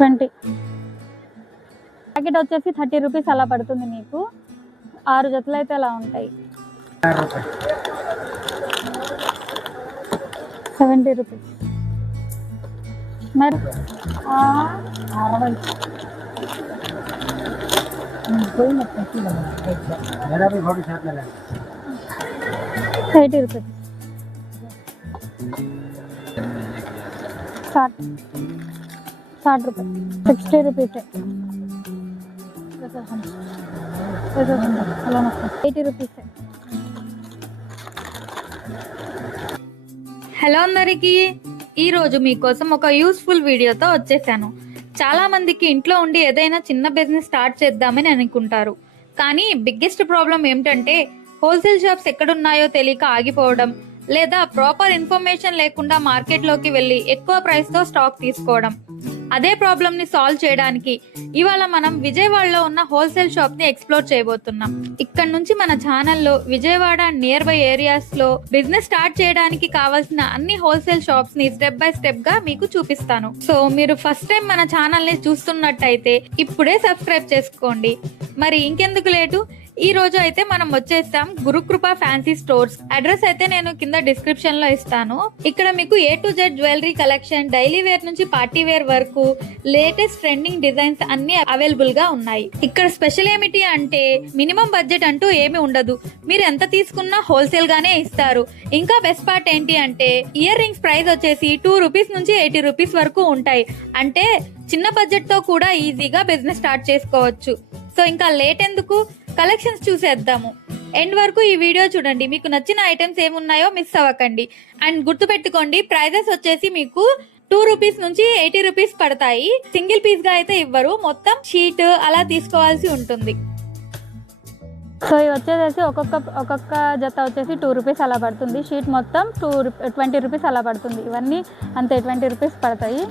20 packet వచ్చేసి 30 rupees అలా పడుతుంది మీకు. 6 జతలు అయితే అలా ఉంటాయి. 70 రూపీస్. మరి 80 rupees. 60 rupees. 60 rupees. 80 rupees. Hello అందరికీ, ఈరోజు మీకోసం ఒక యూస్ఫుల్ వీడియోతో వచ్చేసాను. చాలా మందికి ఇంట్లో ఉండి ఏదైనా చిన్న బిజినెస్ స్టార్ట్ చేద్దామని అనుకుంటారు. కానీ బిగ్గెస్ట్ ప్రాబ్లం ఏమిటంటే హోల్సేల్ షాప్స్ ఎక్కడున్నాయో తెలియక ఆగిపోవడం, లేదా ప్రాపర్ ఇన్ఫర్మేషన్ లేకుండా మార్కెట్లోకి వెళ్ళి ఎక్కువ ప్రైస్తో స్టాక్ తీసుకోవడం. అదే ప్రాబ్లమ్ ని సాల్వ్ చేయడానికి ఇవాళ మనం విజయవాడలో ఉన్న హోల్సేల్ షాప్ ని ఎక్స్ప్లోర్ చేయబోతున్నాం. ఇక్కడ నుంచి మన ఛానల్లో విజయవాడ నియర్ బై ఏరియాస్ లో బిజినెస్ స్టార్ట్ చేయడానికి కావాల్సిన అన్ని హోల్సేల్ షాప్స్ ని స్టెప్ బై స్టెప్ గా మీకు చూపిస్తాను. సో మీరు ఫస్ట్ టైం మన ఛానల్ ని చూస్తున్నట్టయితే ఇప్పుడే సబ్స్క్రైబ్ చేసుకోండి. మరి ఇంకెందుకు లేటు, ఈ రోజు అయితే మనం వచ్చేస్తాం గురుకృప ఫ్యాన్సీ స్టోర్స్. అడ్రస్ అయితే నేను కింద డిస్క్రిప్షన్ లో ఇస్తాను. ఇక్కడ మీకు A to Z jewellery collection, daily wear నుంచి పార్టీ వేర్ వరకు లేటెస్ట్ ట్రెండింగ్ డిజైన్స్ అన్ని అవైలబుల్ గా ఉన్నాయి. ఇక్కడ స్పెషల్ ఏమిటి అంటే మినిమం బడ్జెట్ అంటూ ఏమి ఉండదు. మీరు ఎంత తీసుకున్నా హోల్సేల్ గానే ఇస్తారు. ఇంకా బెస్ట్ పార్ట్ ఏంటి అంటే ఇయర్ రింగ్స్ ప్రైస్ వచ్చేసి 2 రూపీస్ నుంచి 80 రూపీస్ వరకు ఉంటాయి. అంటే చిన్న బడ్జెట్ తో కూడా ఈజీగా బిజినెస్ స్టార్ట్ చేసుకోవచ్చు. సో ఇంకా లేట్ ఎందుకు, కలెక్షన్స్ చూసేద్దాము. ఎండ్ వరకు ఈ వీడియో చూడండి. మీకు నచ్చిన ఐటమ్స్ ఏమున్నాయో మిస్ అవ్వకండి. అండ్ గుర్తుపెట్టుకోండి, ప్రైజెస్ వచ్చేసి మీకు 2 రూపీస్ నుంచి 80 రూపీస్ పడతాయి. సింగిల్ పీస్ గా అయితే ఇవ్వరు, మొత్తం షీట్ అలా తీసుకోవాల్సి ఉంటుంది. సో ఇవి వచ్చేసి ఒక్కొక్క జత వచ్చేసి 2 రూపీస్ అలా పడుతుంది. షీట్ మొత్తం 20 రూపీస్ అలా పడుతుంది. ఇవన్నీ అంతే 20 రూపీస్ పడతాయి.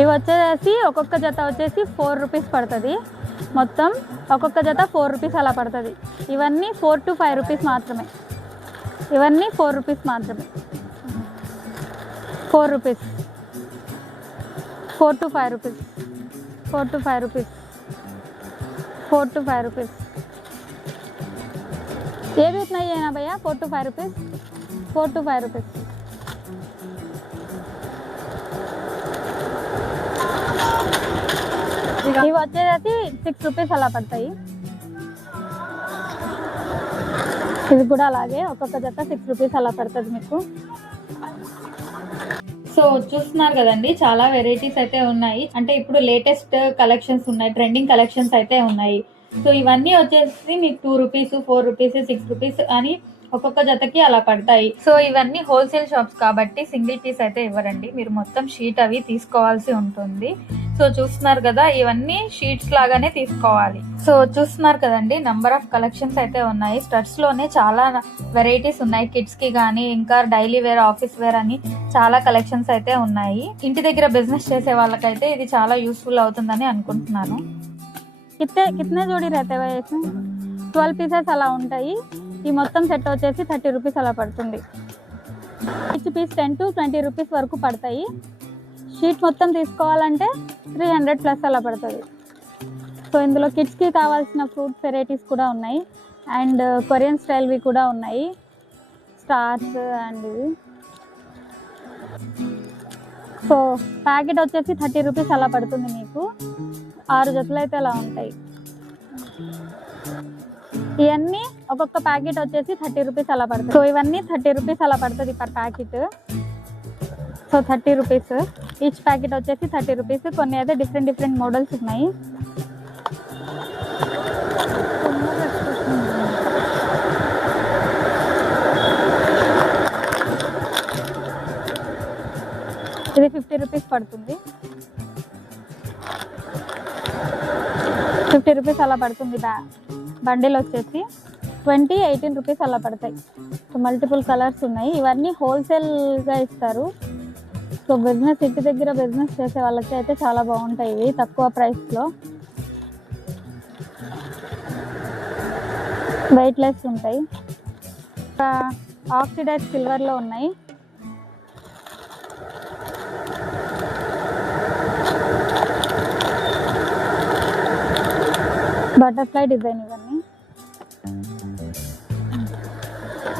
ఇవి వచ్చేసి ఒక్కొక్క జత వచ్చేసి 4 రూపీస్ పడుతుంది. మొత్తం ఒక్కొక్క జత 4 రూపీస్ అలా పడుతుంది. ఇవన్నీ 4 to 5 రూపీస్ మాత్రమే. ఇవన్నీ 4 రూపీస్ మాత్రమే. 4 rupees, 4 to 5 rupees, 4 to 5 rupees, 4 to 5 rupees. ये भी इतना ही है ना भैया, 4 to 5 रुपीज़, 4 to 5 रुपीज़. ఇవి వచ్చేసి 6 రూపీస్ అలా పడతాయి. ఇది కూడా అలాగే ఒక్కొక్క జత 6 రూపీస్ అలా పడుతుంది మీకు. సో చూస్తున్నారు కదండి, చాలా వెరైటీస్ అయితే ఉన్నాయి. అంటే ఇప్పుడు లేటెస్ట్ కలెక్షన్స్ ఉన్నాయి, ట్రెండింగ్ కలెక్షన్స్ అయితే ఉన్నాయి. సో ఇవన్నీ వచ్చేసి మీకు 2 రూపీస్, 4 రూపీస్, 6 రూపీస్ అని ఒక్కొక్క జతకి అలా పడతాయి. సో ఇవన్నీ హోల్సేల్ షాప్స్ కాబట్టి సింగిల్ పీస్ అయితే ఇవ్వరండి, మీరు మొత్తం షీట్ అవి తీసుకోవాల్సి ఉంటుంది. సో చూస్తున్నారు కదా, ఇవన్నీ షీట్స్ లాగానే తీసుకోవాలి. సో చూస్తున్నారు కదండి, నంబర్ ఆఫ్ కలెక్షన్స్ అయితే ఉన్నాయి. స్టడ్స్ లోనే చాలా వెరైటీస్ ఉన్నాయి. కిడ్స్ కి కానీ ఇంకా డైలీ వేర్, ఆఫీస్ వేర్ అని చాలా కలెక్షన్స్ అయితే ఉన్నాయి. ఇంటి దగ్గర బిజినెస్ చేసే వాళ్ళకైతే ఇది చాలా యూస్ఫుల్ అవుతుందని అనుకుంటున్నాను. కితనే జోడీ रहते हैं इसमें 12 పీసెస్ అలా ఉంటాయి. ఈ మొత్తం సెట్ వచ్చేసి 30 రూపీస్ అలా పడుతుంది. ఈచ్ పీస్ 10 to 20 రూపీస్ వరకు పడతాయి. షీట్ మొత్తం తీసుకోవాలంటే 300 ప్లస్ అలా పడుతుంది. సో ఇందులో కిడ్స్కి కావాల్సిన ఫ్రూట్స్ వెరైటీస్ కూడా ఉన్నాయి. అండ్ కొరియన్ స్టైల్వి కూడా ఉన్నాయి, స్టార్స్ అండ్ ఇవి. సో ప్యాకెట్ వచ్చేసి 30 రూపీస్ అలా పడుతుంది మీకు. 6 జతలు అయితే అలా ఉంటాయి. ఇవన్నీ ఒక్కొక్క ప్యాకెట్ వచ్చేసి 30 రూపీస్ అలా పడుతుంది. సో ఇవన్నీ 30 రూపీస్ అలా పడుతుంది per packet. So 30 rupees each packet వచ్చేసి 30 రూపీస్. కొన్ని అయితే డిఫరెంట్ మోడల్స్ ఉన్నాయి. ఇది 50 రూపీస్ పడుతుంది. 50 రూపీస్ అలా పడుతుంది. బండిల్ వచ్చేసి 20, 18 రూపీస్ అలా పడతాయి. సో మల్టిపుల్ కలర్స్ ఉన్నాయి. ఇవన్నీ హోల్సేల్గా ఇస్తారు. సో బిజినెస్, ఇంటి దగ్గర బిజినెస్ చేసే వాళ్ళకి అయితే చాలా బాగుంటాయి ఇవి తక్కువ ప్రైస్లో. వెయిట్లెస్ ఉంటాయి. ఆక్సిడైజ్ సిల్వర్లో ఉన్నాయి. బటర్ఫ్లై డిజైన్ ఇవన్నీ.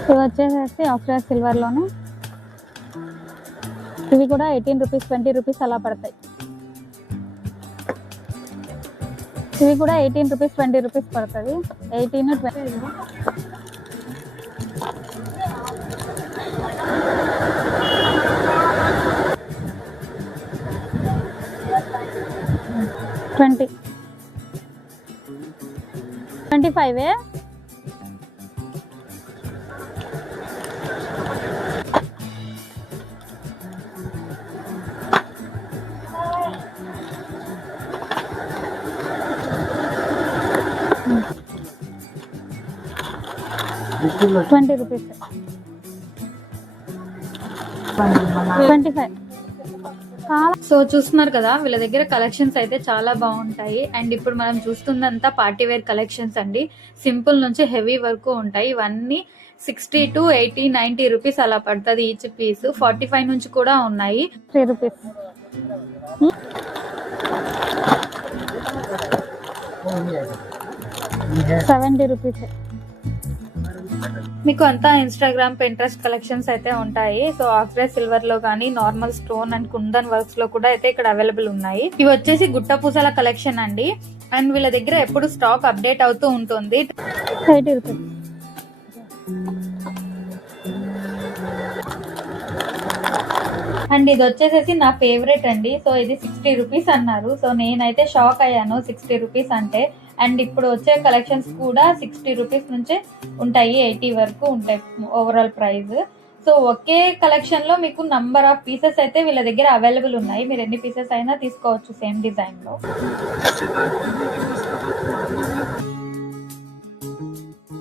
ఇవి వచ్చేసేసి ఆఫ్టర్ సిల్వర్లోనే. ఇవి కూడా 18 రూపీస్ 20 రూపీస్ అలా పడతాయి. ఇవి కూడా 18 రూపీస్ 20 రూపీస్ పడుతుంది. 18 20. $20 25. $20 రూపీస్ 25. సో చూస్తున్నారు కదా, వీళ్ళ దగ్గర కలెక్షన్స్ అయితే చాలా బాగుంటాయి. అండ్ ఇప్పుడు మనం చూస్తుందంతా పార్టీ వేర్ కలెక్షన్స్ అండి. సింపుల్ నుంచి హెవీ వరకు ఉంటాయి. ఇవన్నీ 60 to 80 90 రూపీస్ అలా పడుతుంది ఈచ్ పీస్. 45 నుంచి కూడా ఉన్నాయి. 3 రూపీస్. $70 రూపీస్. మీకు అంతా ఇన్స్టాగ్రామ్ పింట్రెస్ట్ కలెక్షన్స్ అయితే ఉంటాయి. సో ఆక్సిడైజ్ సిల్వర్ లో కానీ normal stone and kundan works లో కూడా అయితే ఇక్కడ అవైలబుల్ ఉన్నాయి. ఇవి వచ్చేసి గుట్ట పూసల కలెక్షన్ అండి. అండ్ వీళ్ళ దగ్గర ఎప్పుడు స్టాక్ అప్డేట్ అవుతూ ఉంటుంది. 80 రూపీస్. అండ్ ఇది వచ్చేసేసి నా ఫేవరెట్ అండి. సో ఇది 60 రూపీస్ అన్నారు. సో నేనైతే షాక్ అయ్యాను 60 రూపీస్ అంటే. అండ్ ఇప్పుడు వచ్చే కలెక్షన్స్ కూడా 60 రూపీస్ నుంచే ఉంటాయి, 80 వరకు ఉంటాయి ఓవరాల్ ప్రైస్. సో ఒకే కలెక్షన్ లో మీకు నంబర్ ఆఫ్ పీసెస్ అయితే వీళ్ళ దగ్గర అవైలబుల్ ఉన్నాయి. మీరు ఎన్ని పీసెస్ అయినా తీసుకోవచ్చు సేమ్ డిజైన్ లో.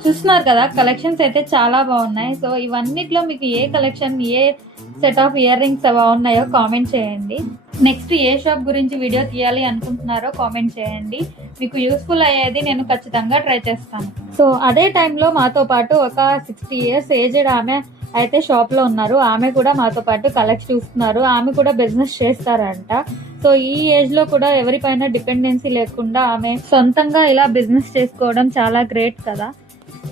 చూస్తున్నారు కదా, కలెక్షన్స్ అయితే చాలా బాగున్నాయి. సో ఇవన్నిట్లో మీకు ఏ కలెక్షన్, ఏ సెట్ ఆఫ్ ఇయర్ రింగ్స్ బాగున్నాయో కామెంట్ చేయండి. నెక్స్ట్ ఏ షాప్ గురించి వీడియో తీయాలి అనుకుంటున్నారో కామెంట్ చేయండి. మీకు యూస్ఫుల్ అయ్యేది నేను ఖచ్చితంగా ట్రై చేస్తాను. సో అదే టైంలో మాతో పాటు ఒక 60 years ఏజ్డ్ ఆమె అయితే షాప్ లో ఉన్నారు. ఆమె కూడా మాతో పాటు కలెక్ట్ చూస్తున్నారు. ఆమె కూడా బిజినెస్ చేస్తారంట. సో ఈ ఏజ్ లో కూడా ఎవరిపైన డిపెండెన్సీ లేకుండా ఆమె సొంతంగా ఇలా బిజినెస్ చేసుకోవడం చాలా గ్రేట్ కదా.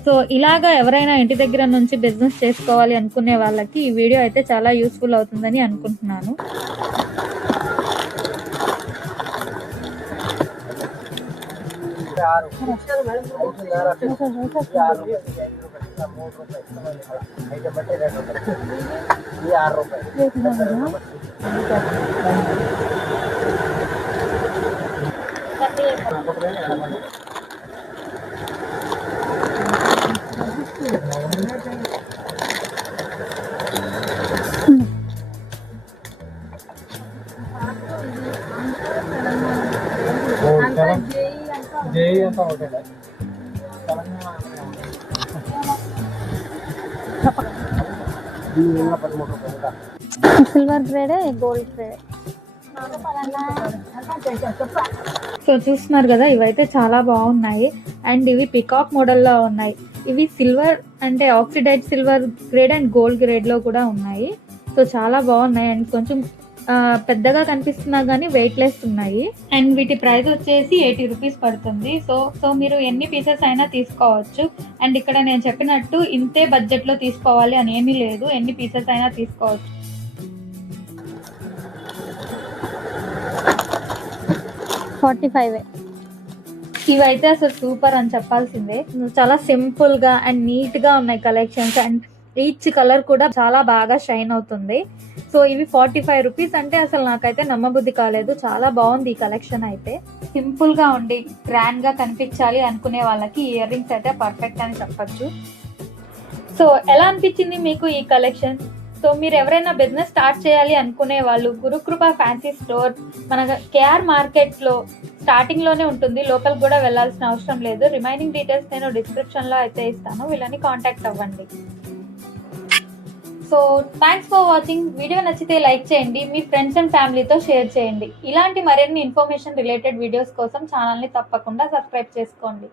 సో ఇలాగా ఎవరైనా ఇంటి దగ్గర నుంచి బిజినెస్ చేసుకోవాలి అనుకునే వాళ్ళకి ఈ వీడియో అయితే చాలా యూస్ఫుల్ అవుతుందని అనుకుంటున్నాను. Silver grade, gold grade. So చూస్తున్నారు కదా, ఇవైతే చాలా బాగున్నాయి. అండ్ ఇవి పికాక్ మోడల్లో ఉన్నాయి. ఇవి సిల్వర్ అంటే oxidise silver grade and gold grade లో కూడా ఉన్నాయి. సో చాలా బాగున్నాయి. అండ్ కొంచెం పెద్దగా కనిపిస్తున్నా కానీ వెయిట్ లెస్ ఉన్నాయి. అండ్ వీటి ప్రైస్ వచ్చేసి 80 రూపీస్ పడుతుంది. సో మీరు ఎన్ని పీసెస్ అయినా తీసుకోవచ్చు. అండ్ ఇక్కడ నేను చెప్పినట్టు ఇంతే బడ్జెట్ లో తీసుకోవాలి అని ఏమీ లేదు, ఎన్ని పీసెస్ అయినా తీసుకోవచ్చు. $45. ఇవైతే అసలు సూపర్ అని చెప్పాల్సిందే. చాలా సింపుల్ గా అండ్ నీట్ గా ఉన్నాయి కలెక్షన్స్. అండ్ ఈచ్ కలర్ కూడా చాలా బాగా షైన్ అవుతుంది. సో ఇవి 45 రూపీస్ అంటే అసలు నాకైతే నమ్మబుద్ధి కాలేదు. చాలా బాగుంది ఈ కలెక్షన్ అయితే. సింపుల్ గా ఉండి గ్రాండ్ గా కనిపించాలి అనుకునే వాళ్ళకి ఇయర్ రింగ్స్ అయితే పర్ఫెక్ట్ అని చెప్పొచ్చు. సో ఎలా అనిపించింది మీకు ఈ కలెక్షన్? సో మీరు ఎవరైనా బిజినెస్ స్టార్ట్ చేయాలి అనుకునే వాళ్ళు గురుకృప ఫ్యాన్సీ స్టోర్ మన కేఆర్ మార్కెట్ లో స్టార్టింగ్ లోనే ఉంటుంది. లోపల కూడా వెళ్ళాల్సిన అవసరం లేదు. రిమైనింగ్ డీటెయిల్స్ నేను డిస్క్రిప్షన్ లో అయితే ఇస్తాను, వీళ్ళని కాంటాక్ట్ అవ్వండి. So thanks for watching. Video నచ్చితే లైక్ చేయండి, మీ ఫ్రెండ్స్ అండ్ ఫ్యామిలీతో షేర్ చేయండి. ఇలాంటి మరిన్ని ఇన్ఫర్మేషన్ రిలేటెడ్ వీడియోస్ కోసం ఛానల్ని తప్పకుండా సబ్స్క్రైబ్ చేసుకోండి.